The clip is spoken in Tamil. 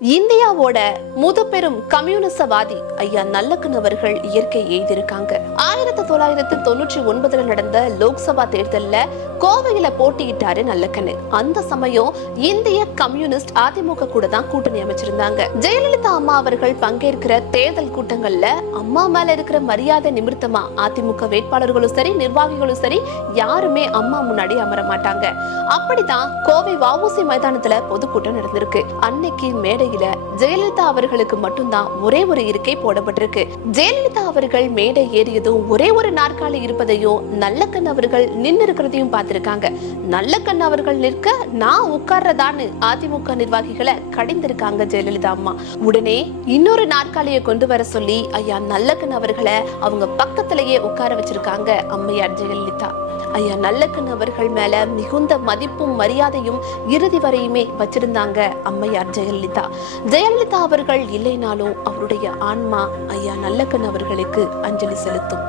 இந்தியாவோட முதுபெரும் கம்யூனிசவாதி ஐயா நல்லக்கன் அவர்கள் இயற்கை எழுதியிருக்காங்க. 1999 நடந்த லோக்சபா தேர்தல்ல கோவையில போட்டியிட்டாரு நல்லக்கன். அந்த சமயம் இந்திய கம்யூனிஸ்ட் அதிமுக கூட தான் கூட்டணி அமைச்சிருந்தாங்க. ஜெயலலிதா அம்மா அவர்கள் பங்கேற்கிற தேர்தல் கூட்டங்கள்ல அம்மா மேல இருக்கிற மரியாதை நிமித்தமா அதிமுக வேட்பாளர்களும் சரி நிர்வாகிகளும் சரி யாருமே அம்மா முன்னாடி அமர மாட்டாங்க. அப்படித்தான் கோவை வஉசி மைதானத்துல பொதுக்கூட்டம் நடந்திருக்கு. அன்னைக்கு மேடையில ஜெயலலிதா அவர்களுக்கு மட்டும்தான் ஒரே ஒரு இருக்கை போடப்பட்டிருக்கு. ஜெயலலிதா அவர்கள் மேடை ஏறியதும் ஒரே ஒரு நாற்காலி இருப்பதையும் நல்லக்கன் அவர்கள் நின்று இருக்கிறதையும் பார்த்திருக்காங்க. நல்லக்கன் அவர்கள் நிற்க நான் உட்கார்றதான்னு அதிமுக நிர்வாகிகளை கடிந்திருக்காங்க ஜெயலலிதா அம்மா. உடனே இன்னொரு நாற்காலியை கொண்டு வர சொல்லி ஐயா நல்லக்கன் அவர்களை அவங்க பக்கத்திலேயே உட்கார வச்சிருக்காங்க அம்மையார் ஜெயலலிதா. ஐயா நல்லக்கன் அவர்கள் மேல மிகுந்த மதிப்பும் மரியாதையும் இறுதி வரையுமே வச்சிருந்தாங்க அம்மையார் ஜெயலலிதா. ஜெயலலிதா அவர்கள் இல்லைனாலும் அவருடைய ஆன்மா ஐயா நல்லக்கன் அவர்களுக்கு அஞ்சலி செலுத்தும்.